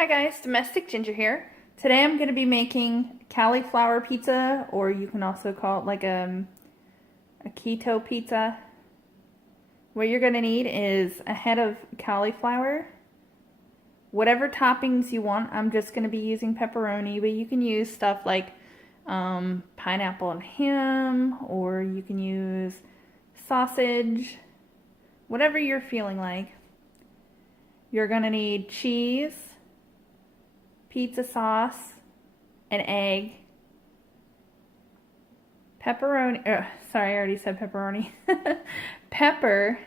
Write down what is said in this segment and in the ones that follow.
Hi guys, Domestic Ginger here. Today I'm going to be making cauliflower pizza, or you can also call it like a keto pizza. What you're going to need is a head of cauliflower, whatever toppings you want. I'm just going to be using pepperoni, but you can use stuff like pineapple and ham, or you can use sausage, whatever you're feeling like. You're going to need cheese, pizza sauce, an egg, pepperoni, sorry, I already said pepperoni, pepper,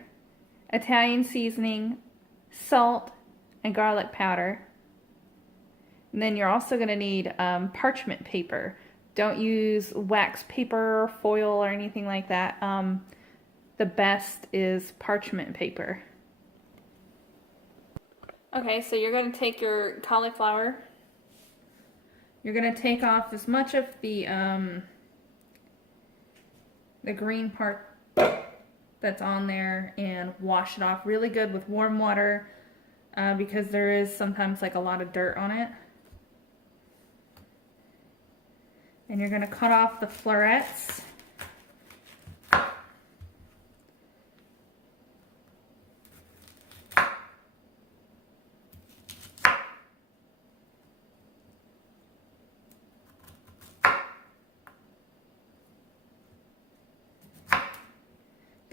Italian seasoning, salt, and garlic powder. And then you're also going to need parchment paper. Don't use wax paper, foil, or anything like that. The best is parchment paper. Okay, so you're going to take your cauliflower. You're going to take off as much of the green part that's on there and wash it off really good with warm water because there is sometimes like a lot of dirt on it. And you're going to cut off the florets.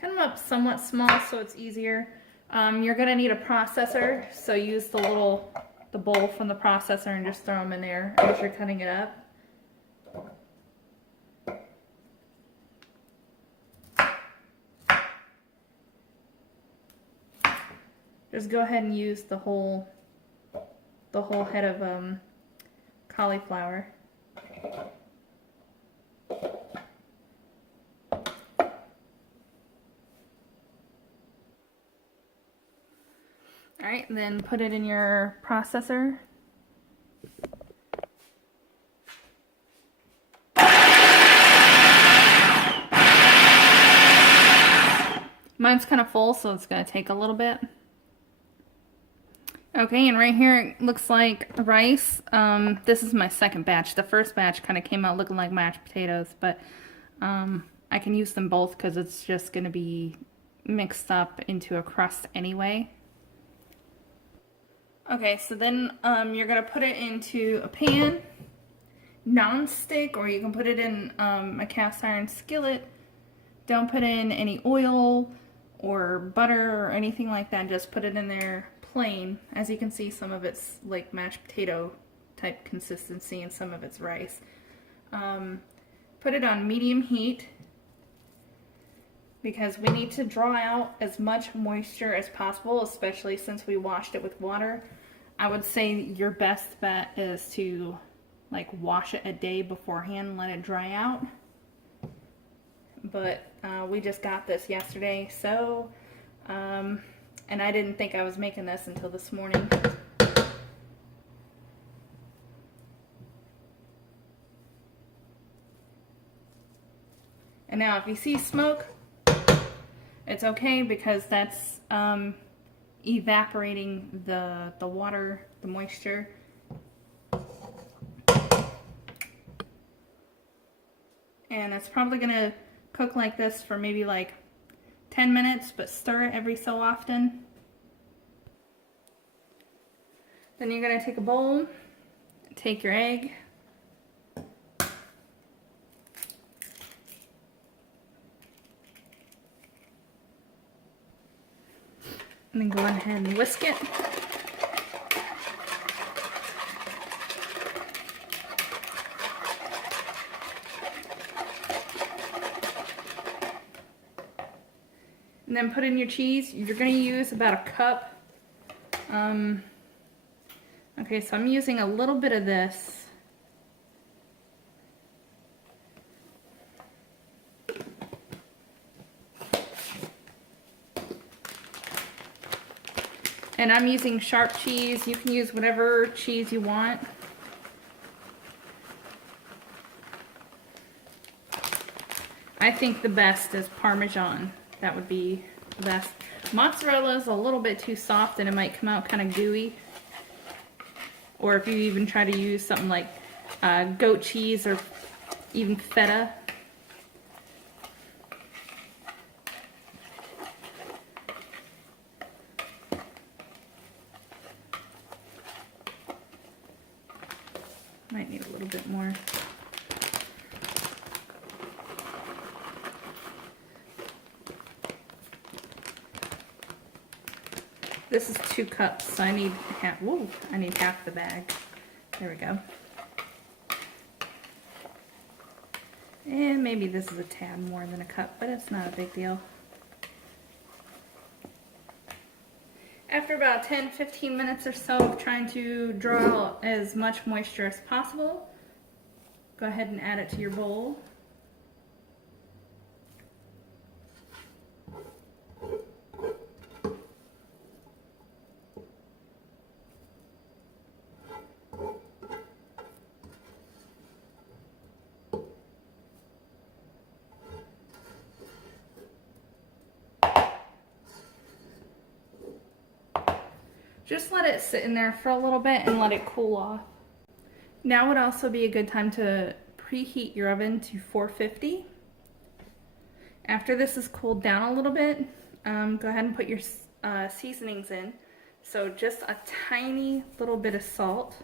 Cut them up somewhat small so it's easier. You're going to need a processor, so use the bowl from the processor and just throw them in there as you're cutting it up. Just go ahead and use the whole head of cauliflower. Alright, then put it in your processor. Mine's kind of full, so it's going to take a little bit. Okay, and right here it looks like rice. This is my second batch. The first batch kind of came out looking like mashed potatoes, but I can use them both because it's just going to be mixed up into a crust anyway. Okay, so then you're going to put it into a pan, non-stick, or you can put it in a cast iron skillet. Don't put in any oil or butter or anything like that. Just put it in there plain. As you can see, some of it's like mashed potato type consistency and some of it's rice. Put it on medium heat because we need to draw out as much moisture as possible, especially since we washed it with water. I would say your best bet is to like wash it a day beforehand and let it dry out. But we just got this yesterday, so and I didn't think I was making this until this morning. And now if you see smoke, it's okay because that's evaporating the water, the moisture. And it's probably going to cook like this for maybe like 10 minutes, but stir it every so often. Then you're going to take a bowl, take your egg, and then go ahead and whisk it. And then put in your cheese. You're going to use about a cup. Okay, so I'm using a little bit of this. And I'm using sharp cheese. You can use whatever cheese you want. I think the best is Parmesan. That would be the best. Mozzarella is a little bit too soft and it might come out kind of gooey. Or if you even try to use something like goat cheese or even feta. Might need a little bit more. This is 2 cups, so I need half. Whoa, I need half the bag. There we go. And maybe this is a tad more than a cup, but it's not a big deal. After about 10-15 minutes or so of trying to draw out as much moisture as possible, go ahead and add it to your bowl. Just let it sit in there for a little bit and let it cool off. Now would also be a good time to preheat your oven to 450. After this is cooled down a little bit, go ahead and put your seasonings in. So just a tiny little bit of salt.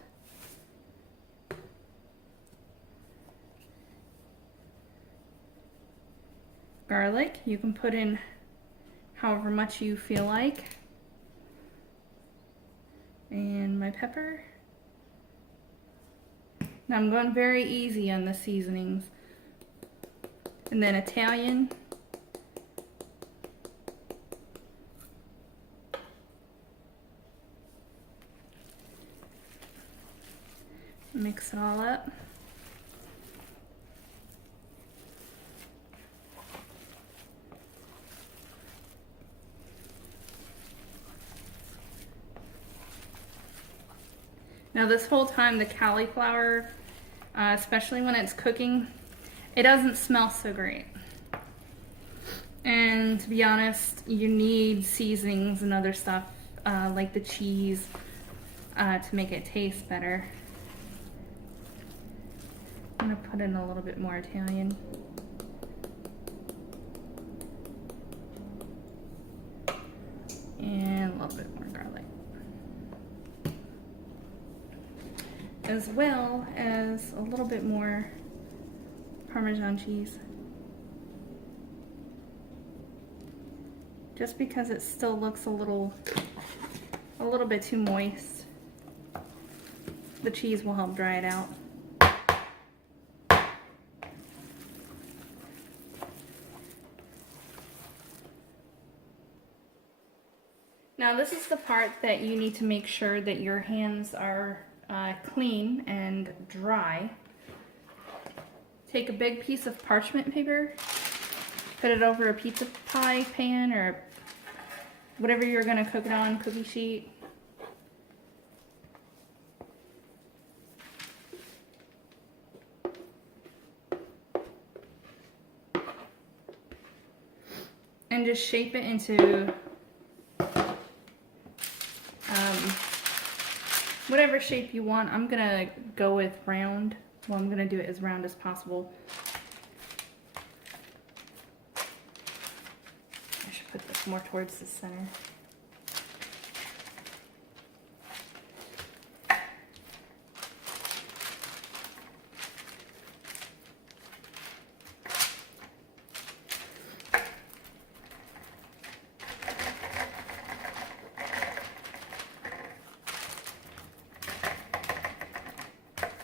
Garlic, you can put in however much you feel like. And my pepper. Now I'm going very easy on the seasonings. And then Italian. Mix it all up. Now this whole time the cauliflower, especially when it's cooking, it doesn't smell so great. And to be honest, you need seasonings and other stuff like the cheese to make it taste better. I'm gonna put in a little bit more Italian. And a little bit more garlic. As well as a little bit more Parmesan cheese. Just because it still looks a little bit too moist. The cheese will help dry it out. Now this is the part that you need to make sure that your hands are clean and dry. Take a big piece of parchment paper, put it over a pizza pie pan or whatever you're going to cook it on, cookie sheet. And just shape it into whatever shape you want. I'm gonna go with round. Well, I'm gonna do it as round as possible. I should put this more towards the center.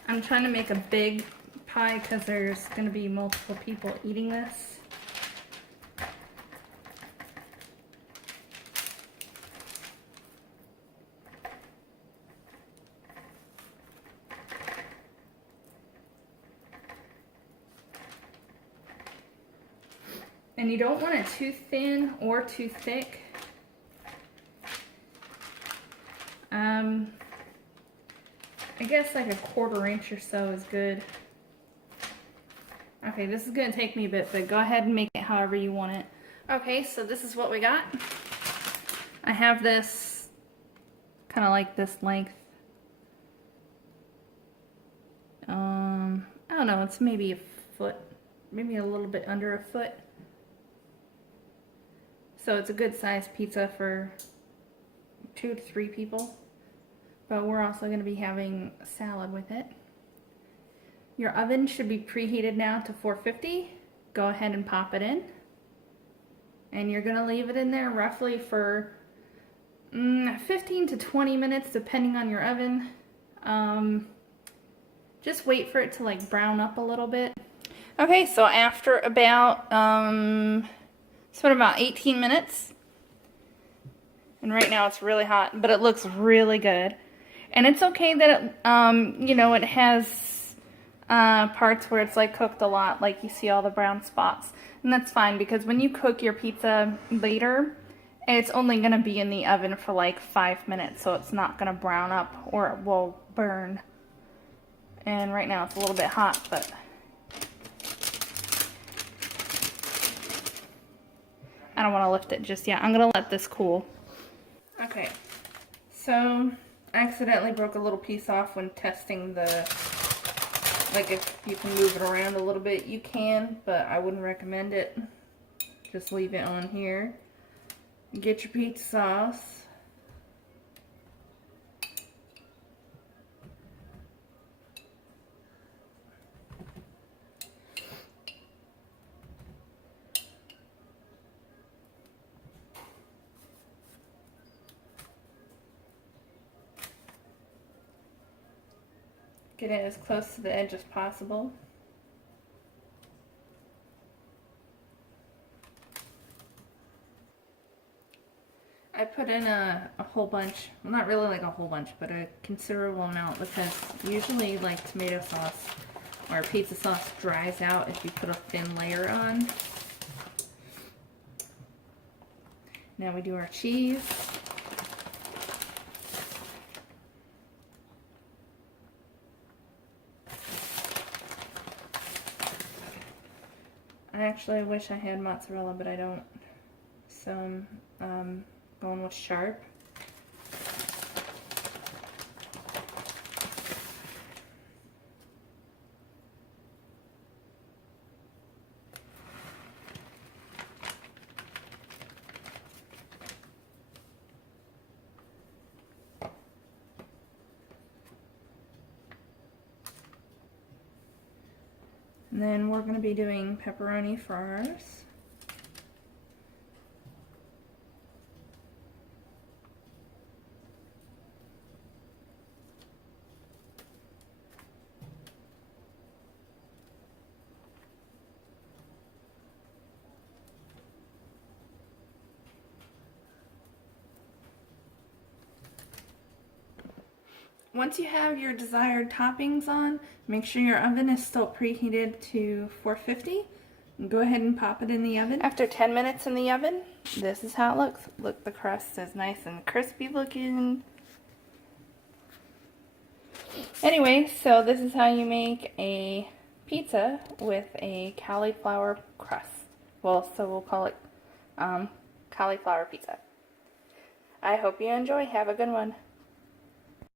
I'm trying to make a big pie because there's going to be multiple people eating this. And you don't want it too thin or too thick. I guess like a 1/4 inch or so is good. Okay, this is gonna take me a bit, but go ahead and make it however you want it. Okay, so this is what we got. I have this kind of like this length don't know, it's maybe a foot, maybe a little bit under a foot. So it's a good sized pizza for 2 to 3 people. But we're also going to be having a salad with it. Your oven should be preheated now to 450. Go ahead and pop it in. And you're going to leave it in there roughly for 15 to 20 minutes depending on your oven. Just wait for it to like brown up a little bit. Okay, so after about it's been about 18 minutes. And right now it's really hot, but it looks really good. And it's okay that it, you know, it has parts where it's like cooked a lot, like you see all the brown spots. And that's fine because when you cook your pizza later, it's only going to be in the oven for like 5 minutes, so it's not going to brown up or it will burn. And right now it's a little bit hot, but I don't want to lift it just yet. I'm going to let this cool. Okay, so I accidentally broke a little piece off when testing the, like if you can move it around a little bit, you can, but I wouldn't recommend it. Just leave it on here. Get your pizza sauce. Get it as close to the edge as possible. I put in a whole bunch, well not really like a whole bunch, but a considerable amount because usually like tomato sauce or pizza sauce dries out if you put a thin layer on. Now we do our cheese. I actually wish I had mozzarella, but I don't. So I'm going with sharp. And then we're going to be doing pepperoni for ours. Once you have your desired toppings on, make sure your oven is still preheated to 450. And go ahead and pop it in the oven. After 10 minutes in the oven, this is how it looks. Look, the crust is nice and crispy looking. Anyway, so this is how you make a pizza with a cauliflower crust. Well, so we'll call it cauliflower pizza. I hope you enjoy. Have a good one.